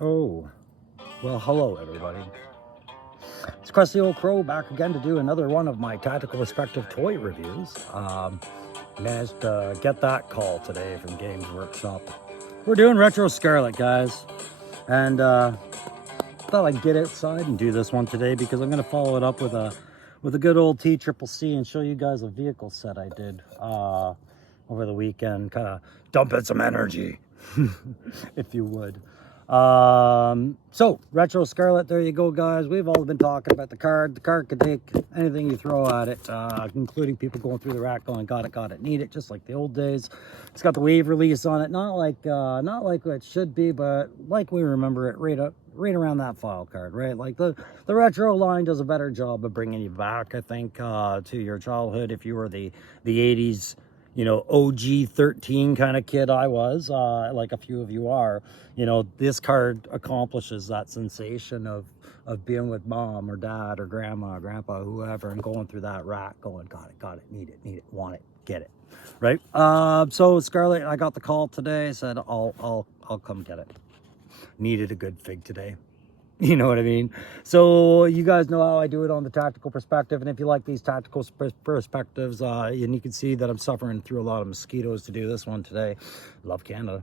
Oh, well, hello everybody. It's Crusty Old Crow back again to do another one of my Tactical Perspective toy reviews. Managed to get that call today from Games Workshop. We're doing Retro Scarlett, guys. And thought I'd get outside and do this one today because I'm going to follow it up with a good old T-Triple-C and show you guys a vehicle set I did over the weekend. Kind of dumping some energy, if you would. So Retro Scarlett, there you go, guys. We've all been talking about the card. The card could take anything you throw at it, including people going through the rack going, got it, need it, just like the old days. It's got the wave release on it, not like what it should be, but like we remember it, right around that file card, right? Like the retro line does a better job of bringing you back, I think, to your childhood if you were the 80s, you know, OG 13 kind of kid I was, like a few of you are. You know, this card accomplishes that sensation of being with mom or dad or grandma or grandpa, whoever, and going through that rack going, got it, need it, want it, get it, right? So Scarlett, I got the call today, said I'll come get it. Needed a good fig today. You know what I mean? So you guys know how I do it on the Tactical Perspective, and if you like these tactical perspectives, and you can see that I'm suffering through a lot of mosquitoes to do this one today. Love Canada.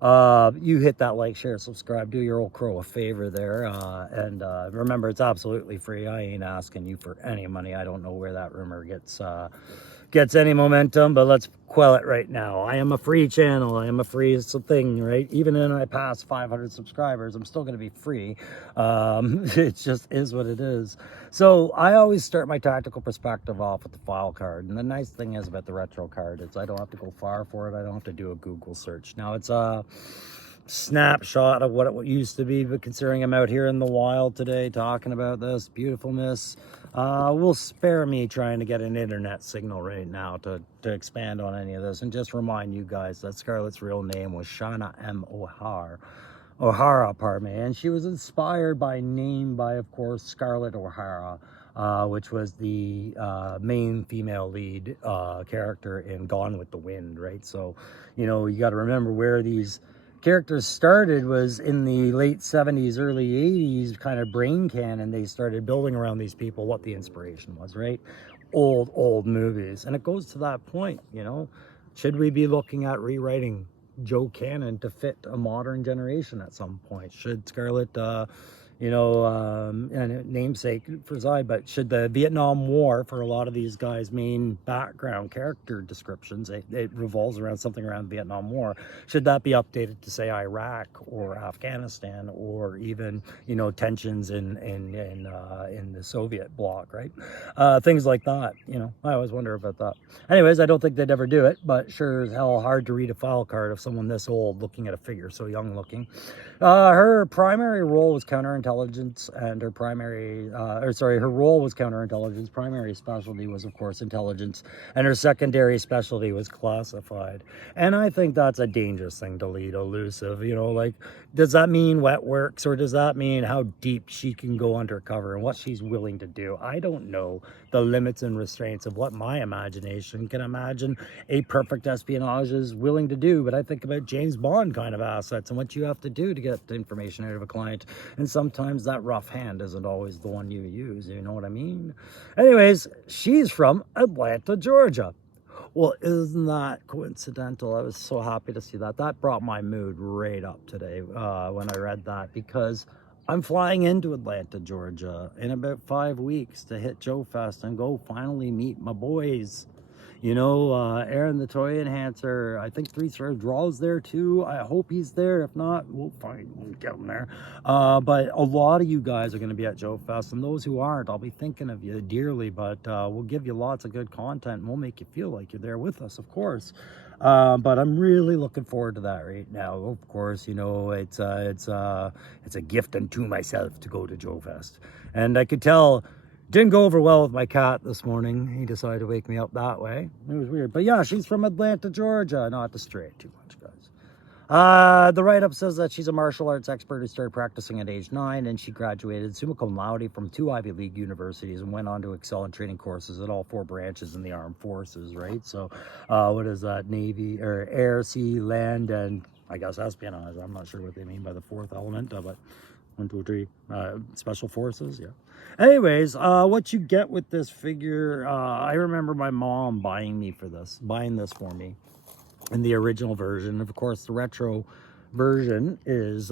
You hit that like, share, subscribe, do your old crow a favor there, and remember, it's absolutely free. I ain't asking you for any money. I don't know where that rumor gets any momentum, but let's quell it right now. I am a free channel. I am a free thing, right? Even when I pass 500 subscribers, I'm still going to be free. It just is what it is. So I always start my Tactical Perspective off with the file card. And the nice thing is about the retro card is I don't have to go far for it. I don't have to do a Google search. Now it's a snapshot of what it used to be, but considering I'm out here in the wild today talking about this beautifulness, will spare me trying to get an internet signal right now to expand on any of this, and just remind you guys that Scarlett's real name was Shauna M. O'Hara, pardon me, and she was inspired by of course, Scarlett O'Hara, which was the main female lead character in Gone with the Wind, right? So, you know, you got to remember where these characters started was in the late 70s, early 80s kind of brain canon. They started building around these people what the inspiration was, right? Old movies. And it goes to that point, you know, should we be looking at rewriting Joe canon to fit a modern generation at some point? Should Scarlett you know, and namesake for side, but should the Vietnam War, for a lot of these guys' main background character descriptions, it revolves around something around the Vietnam War, should that be updated to say Iraq or Afghanistan, or even, you know, tensions in the Soviet bloc, right? Things like that, you know, I always wonder about that. Anyways, I don't think they'd ever do it, but sure as hell hard to read a file card of someone this old looking at a figure so young looking. Her primary role was counterintelligence, and her role was counterintelligence. Primary specialty was, of course, intelligence, and her secondary specialty was classified. And I think that's a dangerous thing to lead elusive. You know, like, does that mean wet works, or does that mean how deep she can go undercover and what she's willing to do? I don't know the limits and restraints of what my imagination can imagine a perfect espionage is willing to do, but I think about James Bond kind of assets and what you have to do to get the information out of a client, and sometimes that rough hand isn't always the one you use, you know what I mean? Anyways, she's from Atlanta, Georgia. Well, isn't that coincidental? I was so happy to see that. That brought my mood right up today when I read that, because I'm flying into Atlanta, Georgia in about 5 weeks to hit Joe Fest and go finally meet my boys. You know, Aaron the Toy Enhancer, I think 3 Star Draw's there too. I hope he's there. If not, we'll get him there. But a lot of you guys are going to be at Joe Fest, and those who aren't, I'll be thinking of you dearly, but we'll give you lots of good content, and we'll make you feel like you're there with us, of course. But I'm really looking forward to that right now. Of course, you know, it's a gift unto myself to go to Joe Fest. And I could tell didn't go over well with my cat this morning. He decided to wake me up that way. It was weird. But yeah, she's from Atlanta, Georgia. Not to stray too much, guys. The write-up says that she's a martial arts expert who started practicing at age 9, and she graduated summa cum laude from 2 Ivy League universities and went on to excel in training courses at all 4 branches in the armed forces, right? So what is that? Navy, or air, sea, land, and I guess espionage. I'm not sure what they mean by the fourth element, but 1, 2, 3, special forces, yeah. Anyways, what you get with this figure, I remember my mom buying this for me in the original version. Of course, the retro version is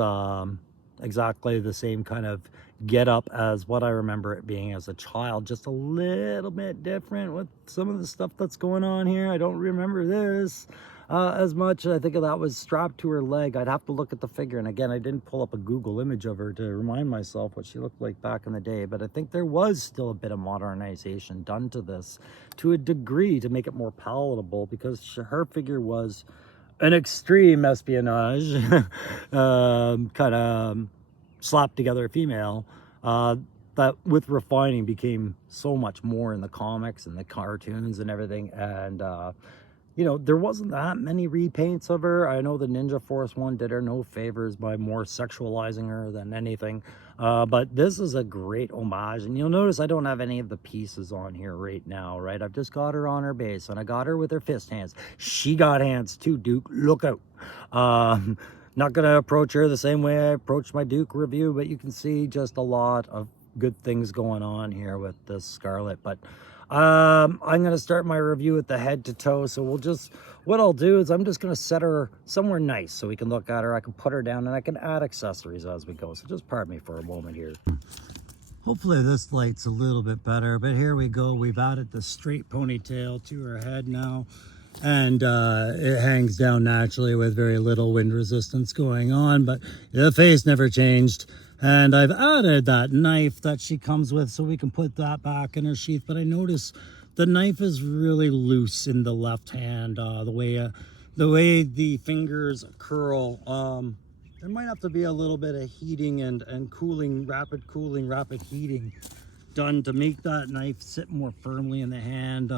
exactly the same kind of get up as what I remember it being as a child, just a little bit different with some of the stuff that's going on here. I don't remember this as much. I think that was strapped to her leg. I'd have to look at the figure, and again, I didn't pull up a Google image of her to remind myself what she looked like back in the day, but I think there was still a bit of modernization done to this to a degree to make it more palatable, because her figure was an extreme espionage kind of slapped together female that with refining became so much more in the comics and the cartoons and everything. And you know, there wasn't that many repaints of her. I know the Ninja Force one did her no favors by more sexualizing her than anything, but this is a great homage. And you'll notice I don't have any of the pieces on here right now, right? I've just got her on her base, and I got her with her fist hands. She got hands too, Duke, look out. Not gonna approach her the same way I approached my Duke review, but you can see just a lot of good things going on here with this Scarlett. But I'm gonna start my review with the head to toe. So what I'll do is I'm just gonna set her somewhere nice so we can look at her. I can put her down and I can add accessories as we go. So just pardon me for a moment here. Hopefully this light's a little bit better, but here we go. We've added the straight ponytail to her head now, and it hangs down naturally with very little wind resistance going on, but the face never changed. And I've added that knife that she comes with so we can put that back in her sheath. But I notice the knife is really loose in the left hand, the way the fingers curl. There might have to be a little bit of heating and cooling, rapid heating done to make that knife sit more firmly in the hand.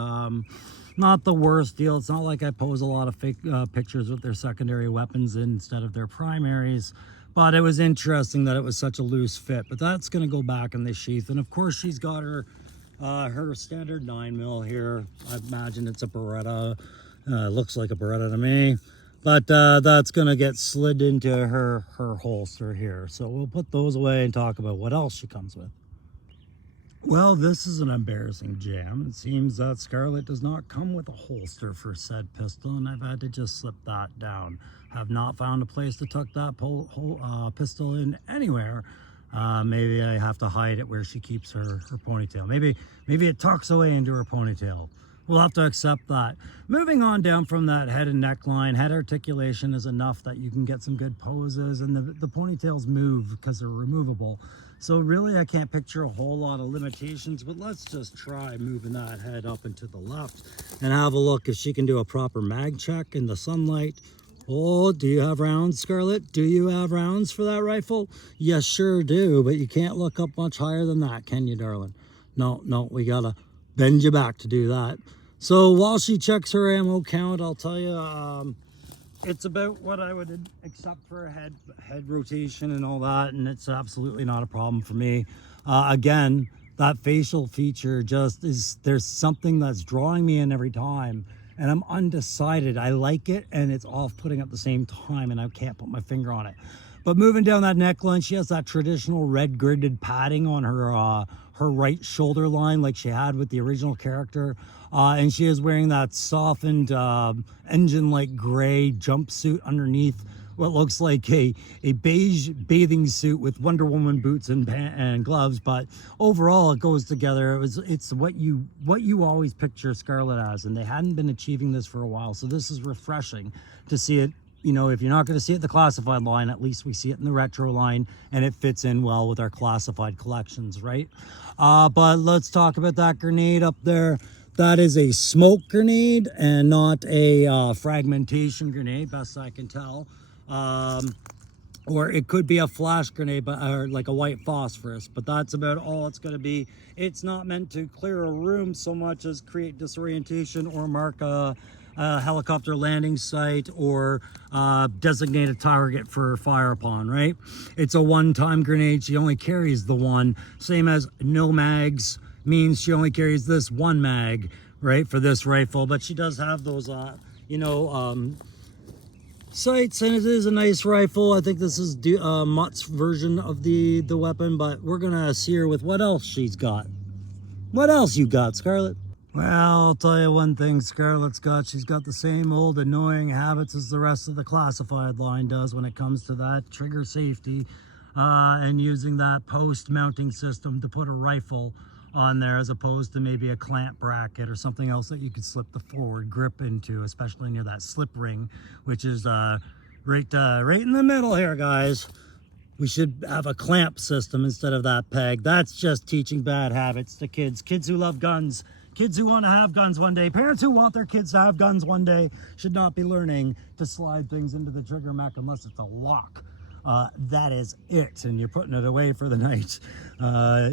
Not the worst deal. It's not like I pose a lot of fake pictures with their secondary weapons instead of their primaries, but it was interesting that it was such a loose fit. But that's going to go back in the sheath. And of course she's got her standard 9mm here. I imagine it's a Beretta. Looks like a Beretta to me, but that's going to get slid into her holster here. So we'll put those away and talk about what else she comes with. Well, this is an embarrassing jam. It seems that Scarlett does not come with a holster for said pistol, and I've had to just slip that down. Have not found a place to tuck that pistol in anywhere. Maybe I have to hide it where she keeps her ponytail. Maybe it tucks away into her ponytail. We'll have to accept that. Moving on down from that head and neckline, head articulation is enough that you can get some good poses, and the ponytails move because they're removable. So really I can't picture a whole lot of limitations, but let's just try moving that head up and to the left and have a look if she can do a proper mag check in the sunlight. Oh, do you have rounds, Scarlett? Do you have rounds for that rifle? Yes, sure do, but you can't look up much higher than that, can you, darling? No, we gotta bend you back to do that. So while she checks her ammo count, I'll tell you, it's about what I would accept for a head rotation and all that, and it's absolutely not a problem for me. Again, that facial feature just is, there's something that's drawing me in every time, and I'm undecided. I like it, and it's off-putting at the same time, and I can't put my finger on it. But moving down that neckline, she has that traditional red gridded padding on her right shoulder line like she had with the original character. And she is wearing that softened engine-like gray jumpsuit underneath what looks like a beige bathing suit with Wonder Woman boots and gloves. But overall, it goes together. It's what you always picture Scarlett as, and they hadn't been achieving this for a while. So this is refreshing to see it. You know, if you're not going to see it in the classified line, at least we see it in the retro line, and it fits in well with our classified collections, right? But let's talk about that grenade up there. That is a smoke grenade and not a fragmentation grenade, best I can tell. Or it could be a flash grenade, or like a white phosphorus, but that's about all it's going to be. It's not meant to clear a room so much as create disorientation or mark a helicopter landing site or designate a target for fire upon, right? It's a one-time grenade. She only carries the one, same as no mags means she only carries this one mag, right, for this rifle. But she does have those sights, and it is a nice rifle. I think this is Mutt's version of the weapon, but we're gonna see her with what else she's got. What else you got, Scarlett? Well, I'll tell you one thing Scarlett's got. She's got the same old annoying habits as the rest of the classified line does when it comes to that trigger safety and using that post mounting system to put a rifle on there, as opposed to maybe a clamp bracket or something else that you could slip the forward grip into, especially near that slip ring, which is right in the middle here, guys. We should have a clamp system instead of that peg. That's just teaching bad habits to kids. Kids who love guns, kids who want to have guns one day, parents who want their kids to have guns one day should not be learning to slide things into the trigger mech unless it's a lock. That is it, and you're putting it away for the night.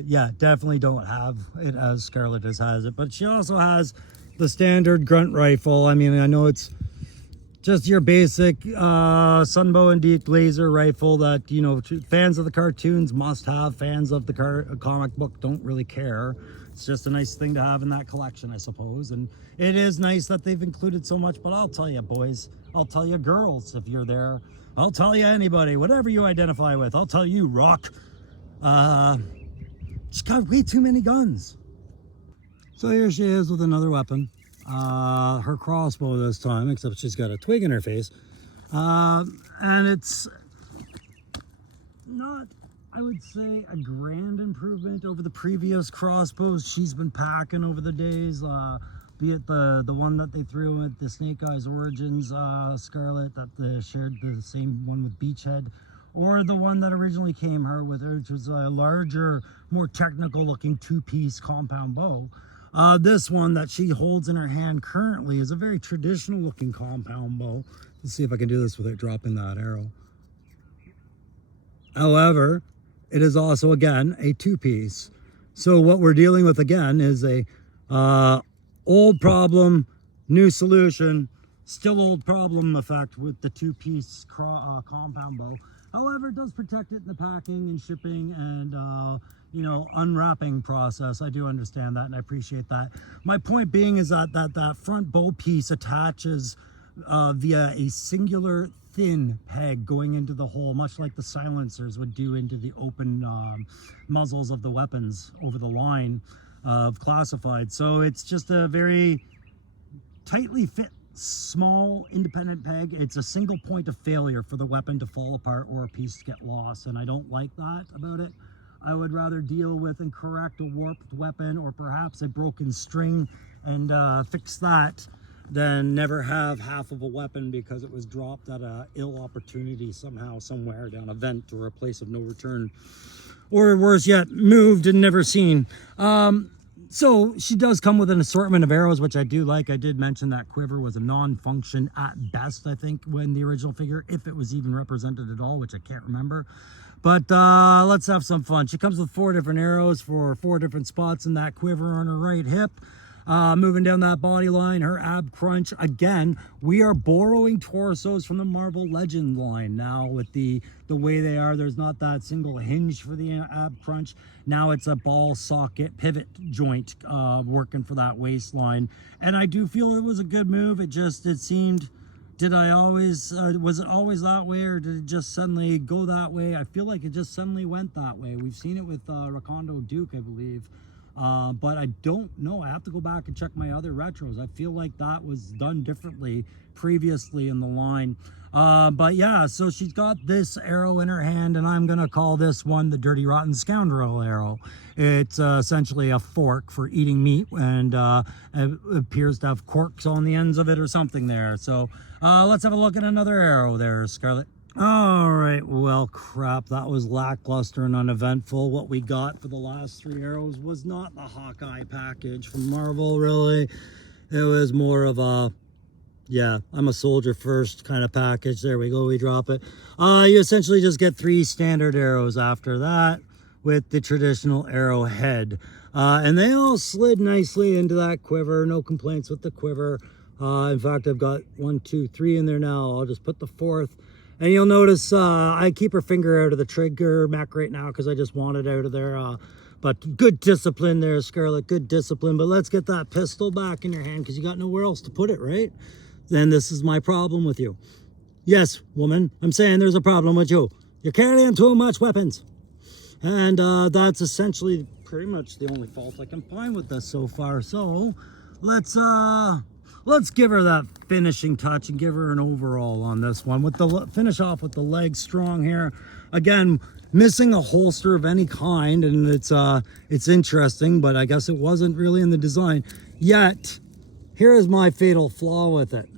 Yeah, definitely don't have it as Scarlett has it. But she also has the standard grunt rifle. I mean, I know it's just your basic Sunbow and Deep Laser rifle that, you know, fans of the cartoons must have. Fans of the comic book don't really care. It's just a nice thing to have in that collection, I suppose. And it is nice that they've included so much. But I'll tell you, boys, I'll tell you, girls, if you're there, I'll tell you, anybody, whatever you identify with, I'll tell you, Rock. She's got way too many guns. So here she is with another weapon. Her crossbow this time, except she's got a twig in her face. And it's not, I would say, a grand improvement over the previous crossbows she's been packing over the days. Be it the one that they threw at the Snake Eyes Origins Scarlett, that shared the same one with Beachhead, or the one that originally came her with her, which was a larger, more technical looking two-piece compound bow. This one that she holds in her hand currently is a very traditional looking compound bow. Let's see if I can do this without dropping that arrow. However, it is also, again, a two-piece. So what we're dealing with, again, is a old problem, new solution, still old problem effect with the two-piece compound bow. However, it does protect it in the packing and shipping and you know, unwrapping process. I do understand that and I appreciate that. My point being is that front bow piece attaches via a singular thin peg going into the hole, much like the silencers would do into the open muzzles of the weapons over the line of classified. So it's just a very tightly fit, small, independent peg. It's a single point of failure for the weapon to fall apart or a piece to get lost, and I don't like that about it. I would rather deal with and correct a warped weapon or perhaps a broken string and fix that than never have half of a weapon because it was dropped at a ill opportunity somehow, somewhere down a vent or a place of no return, or worse yet, moved and never seen. So she does come with an assortment of arrows, which I do like. I did mention that quiver was a non-function at best, I think, when the original figure, if it was even represented at all, which I can't remember. But let's have some fun. She comes with 4 different arrows for 4 different spots in that quiver on her right hip. Moving down that body line, her ab crunch. Again, we are borrowing torsos from the Marvel Legend line now with the way they are. There's not that single hinge for the ab crunch. Now it's a ball socket pivot joint working for that waistline. And I do feel it was a good move. It seemed, was it always that way, or did it just suddenly go that way? I feel like it just suddenly went that way. We've seen it with Recondo Duke, I believe. But I don't know. I have to go back and check my other retros. I feel like that was done differently previously in the line. But yeah, so she's got this arrow in her hand, and I'm going to call this one the Dirty Rotten Scoundrel arrow. It's essentially a fork for eating meat, and it appears to have corks on the ends of it or something there. So let's have a look at another arrow there, Scarlett. All right, well, crap, that was lackluster and uneventful. What we got for the last 3 arrows was not the Hawkeye package from Marvel, really. It was more of a, yeah, I'm a soldier first kind of package. There we go, we drop it. You essentially just get 3 standard arrows after that with the traditional arrow head. And they all slid nicely into that quiver. No complaints with the quiver. In fact, I've got 1, 2, 3 in there now. I'll just put the 4th. And you'll notice I keep her finger out of the trigger mech right now because I just want it out of there. But good discipline there, Scarlett, good discipline. But let's get that pistol back in your hand because you got nowhere else to put it, right? Then this is my problem with you. Yes, woman, I'm saying there's a problem with you. You're carrying too much weapons. And that's essentially pretty much the only fault I can find with this so far. So let's give her that finishing touch and give her an overall on this one. With the finish off with the leg strong here. Again, missing a holster of any kind, and it's interesting, but I guess it wasn't really in the design. Yet, here is my fatal flaw with it.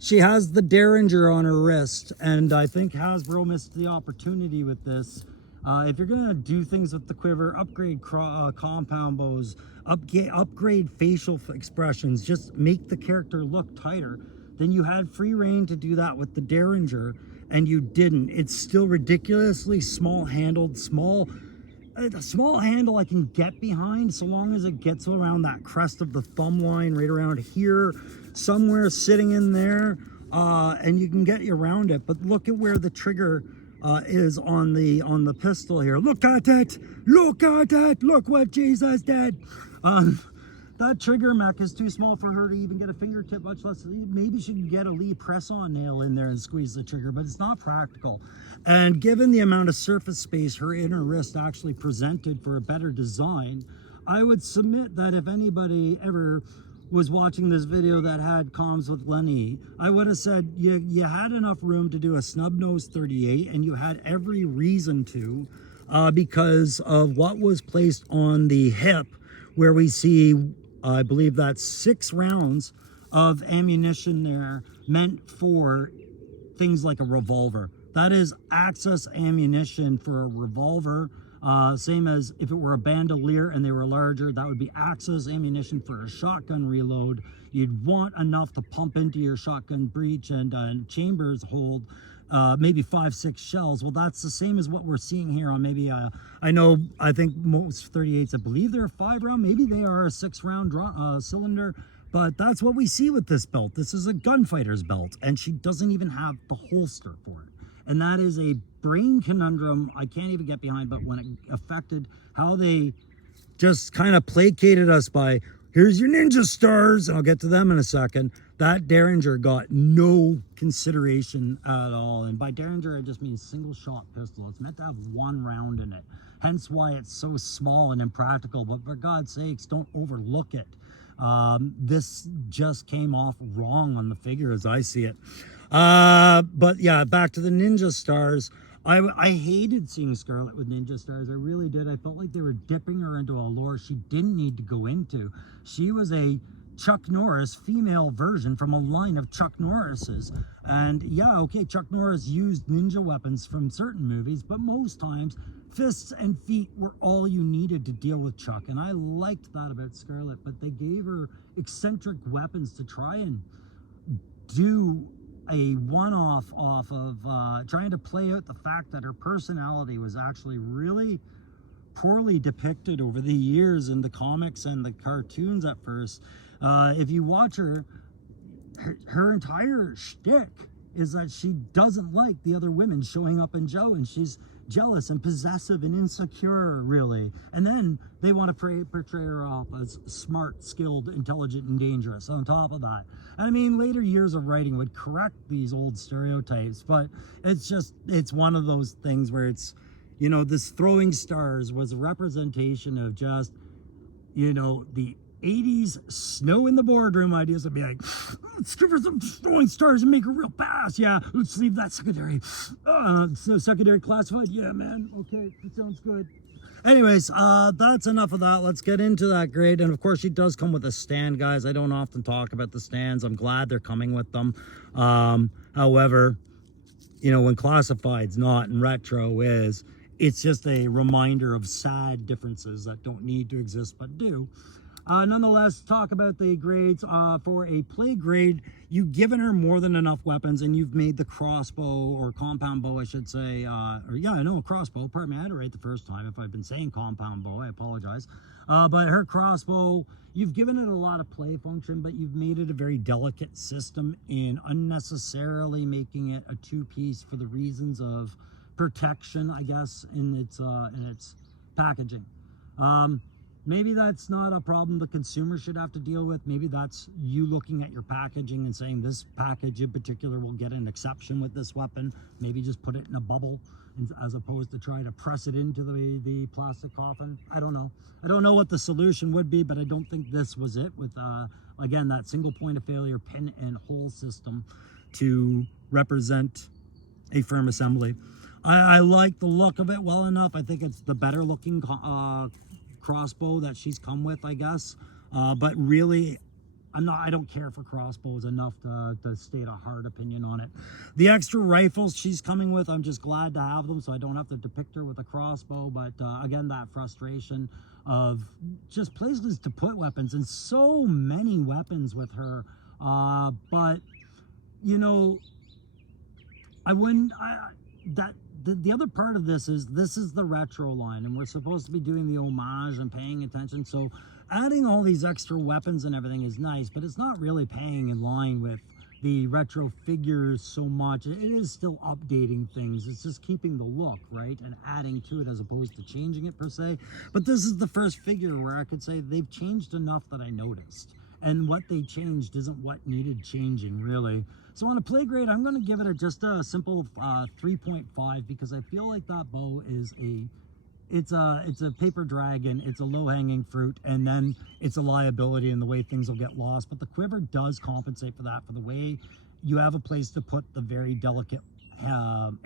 She has the Derringer on her wrist, and I think Hasbro missed the opportunity with this. If you're going to do things with the quiver, upgrade compound bows, upgrade facial expressions, just make the character look tighter, then you had free reign to do that with the Derringer, and you didn't. It's still ridiculously small-handled, a small handle I can get behind, so long as it gets around that crest of the thumb line, right around here, somewhere sitting in there, and you can get around it. But look at where the trigger is on the pistol here. Look at it! Look at it! Look what Jesus did! That trigger mech is too small for her to even get a fingertip, much less, maybe she can get a Lee press-on nail in there and squeeze the trigger, but it's not practical. And given the amount of surface space her inner wrist actually presented for a better design, I would submit that if anybody ever was watching this video that had comms with Lenny, I would have said you had enough room to do a snub-nose 38, and you had every reason to, because of what was placed on the hip, where we see, I believe that's 6 rounds of ammunition there meant for things like a revolver. That is access ammunition for a revolver. Same as if it were a bandolier and they were larger, that would be access ammunition for a shotgun reload. You'd want enough to pump into your shotgun breech and chambers hold maybe 5-6 shells. Well, that's the same as what we're seeing here on maybe, I think most 38s, I believe they're a 5-round, maybe they are a 6-round cylinder, but that's what we see with this belt. This is a gunfighter's belt, and she doesn't even have the holster for it. And that is a brain conundrum I can't even get behind, but when it affected how they just kind of placated us by, here's your ninja stars, and I'll get to them in a second, that Derringer got no consideration at all. And by Derringer, I just mean single shot pistol. It's meant to have 1 round in it, hence why it's so small and impractical. But for God's sakes, don't overlook it. This just came off wrong on the figure as I see it. But yeah, back to the ninja stars. I hated seeing Scarlett with ninja stars. I really did. I felt like they were dipping her into a lore she didn't need to go into. She was a Chuck Norris female version from a line of Chuck Norris's. And yeah, okay, Chuck Norris used ninja weapons from certain movies, but most times fists and feet were all you needed to deal with Chuck. And I liked that about Scarlett, but they gave her eccentric weapons to try and do a one-off off of trying to play out the fact that her personality was actually really poorly depicted over the years in the comics and the cartoons at first. If you watch her entire shtick is that she doesn't like the other women showing up in Joe, and she's jealous and possessive and insecure, really. And then they want to portray her off as smart, skilled, intelligent, and dangerous on top of that. I mean, later years of writing would correct these old stereotypes, but it's one of those things where it's, you know, this throwing stars was a representation of just, you know, the 80s snow in the boardroom ideas of being like, let's give her some throwing stars and make her real fast. Yeah, let's leave that secondary. Secondary classified. Yeah, man. Okay, that sounds good. Anyways, that's enough of that. Let's get into that grade. And of course, she does come with a stand, guys. I don't often talk about the stands. I'm glad they're coming with them. However, you know, when classified's not and retro is, it's just a reminder of sad differences that don't need to exist but do. Nonetheless, talk about the grades. For a play grade, you've given her more than enough weapons, and you've made the crossbow, or compound bow, I should say, crossbow. Pardon me, I had it right the first time. If I've been saying compound bow, I apologize. But her crossbow, you've given it a lot of play function, but you've made it a very delicate system in unnecessarily making it a 2-piece for the reasons of protection, I guess, in its packaging. Maybe that's not a problem the consumer should have to deal with. Maybe that's you looking at your packaging and saying this package in particular will get an exception with this weapon. Maybe just put it in a bubble as opposed to try to press it into the plastic coffin. I don't know. I don't know what the solution would be, but I don't think this was it with, again, that single point of failure pin and hole system to represent a firm assembly. I like the look of it well enough. I think it's the better looking crossbow that she's come with, I guess. But really, I don't care for crossbows enough to state a hard opinion on it. The extra rifles she's coming with, I'm just glad to have them so I don't have to depict her with a crossbow. But again, that frustration of just places to put weapons, and so many weapons with her. But, you know, the other part of this is the retro line, and we're supposed to be doing the homage and paying attention. So adding all these extra weapons and everything is nice, but it's not really paying in line with the retro figures so much. It is still updating things. It's just keeping the look, right, and adding to it as opposed to changing it per se. But this is the first figure where I could say they've changed enough that I noticed. And what they changed isn't what needed changing, really. So on a play grade, I'm going to give it just a simple 3.5 because I feel like that bow is it's a paper dragon, it's a low-hanging fruit, and then it's a liability in the way things will get lost. But the quiver does compensate for that, for the way you have a place to put the very delicate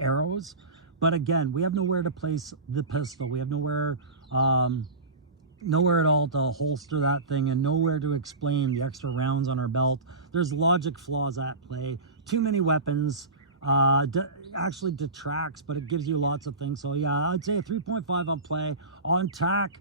arrows. But again, we have nowhere to place the pistol. We have nowhere at all to holster that thing, and nowhere to explain the extra rounds on her belt. There's logic flaws at play. Too many weapons actually detracts, but it gives you lots of things. So yeah, I'd say a 3.5 on play. On tack,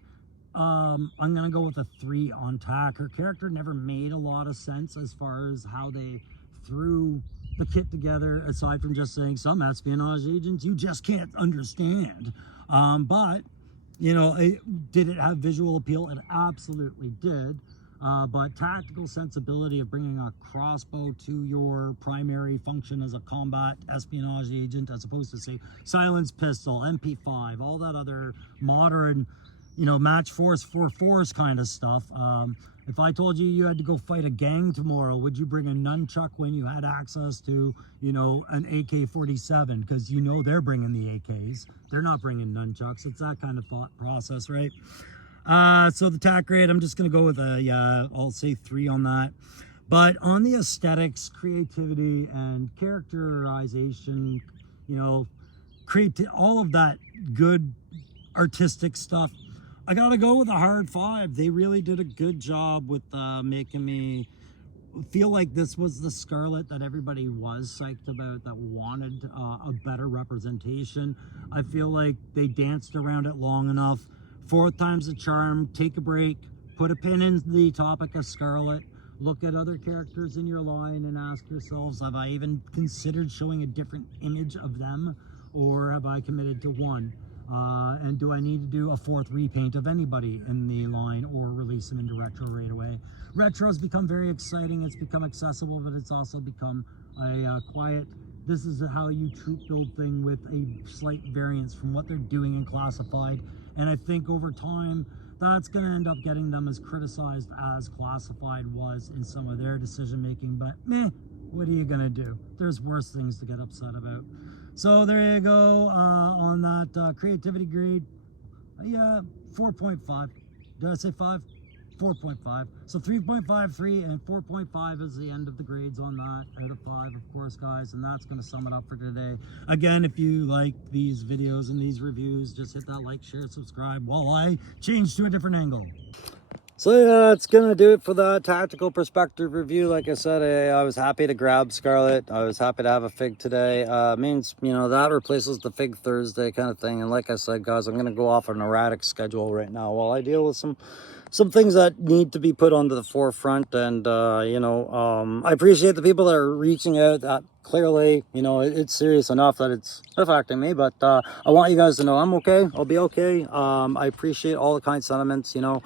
I'm gonna go with a 3 on tack. Her character never made a lot of sense as far as how they threw the kit together, aside from just saying some espionage agents you just can't understand. But you know, did it have visual appeal? It absolutely did. But tactical sensibility of bringing a crossbow to your primary function as a combat espionage agent, as opposed to, say, silenced pistol, MP5, all that other modern, you know, match force for force kind of stuff. If I told you had to go fight a gang tomorrow, would you bring a nunchuck when you had access to, you know, an AK-47? Because you know they're bringing the AKs. They're not bringing nunchucks. It's that kind of thought process, right? So the tack grade, I'm just going to go with I'll say 3 on that. But on the aesthetics, creativity, and characterization, you know, all of that good artistic stuff, I gotta go with a hard 5. They really did a good job with making me feel like this was the Scarlett that everybody was psyched about, that wanted a better representation. I feel like they danced around it long enough. 4th time's the charm. Take a break, put a pin in the topic of Scarlett, look at other characters in your line and ask yourselves, have I even considered showing a different image of them, or have I committed to one? And do I need to do a 4th repaint of anybody in the line, or release them into retro right away? Retro's become very exciting. It's become accessible, but it's also become a quiet, this is how you troop build thing with a slight variance from what they're doing in classified. And I think over time, that's going to end up getting them as criticized as classified was in some of their decision making. But meh, what are you going to do? There's worse things to get upset about. So there you go on that creativity grade. Yeah, 4.5. Did I say 5? 4.5. So 3.5, 3, and 4.5 is the end of the grades on that out of 5, of course, guys. And that's going to sum it up for today. Again, if you like these videos and these reviews, just hit that like, share, subscribe while I change to a different angle. So yeah, that's gonna do it for the tactical perspective review. Like I said, I was happy to grab Scarlett. I was happy to have a fig today. Means, you know, that replaces the fig Thursday kind of thing. And like I said, guys, I'm gonna go off an erratic schedule right now while I deal with some things that need to be put onto the forefront. And you know, I appreciate the people that are reaching out. That clearly, you know, it's serious enough that it's affecting me. But I want you guys to know I'm okay. I'll be okay. I appreciate all the kind sentiments, you know.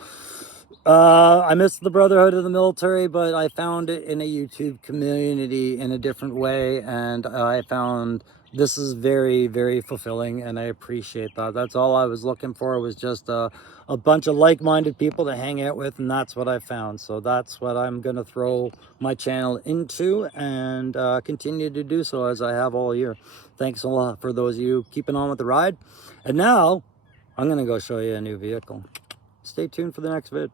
I missed the brotherhood of the military, but I found it in a YouTube community in a different way, and I found this is very, very fulfilling, and I appreciate that. That's all I was looking for, was just a bunch of like-minded people to hang out with, and that's what I found. So that's what I'm going to throw my channel into, and continue to do so as I have all year. Thanks a lot for those of you keeping on with the ride. And now I'm going to go show you a new vehicle. Stay tuned for the next vid.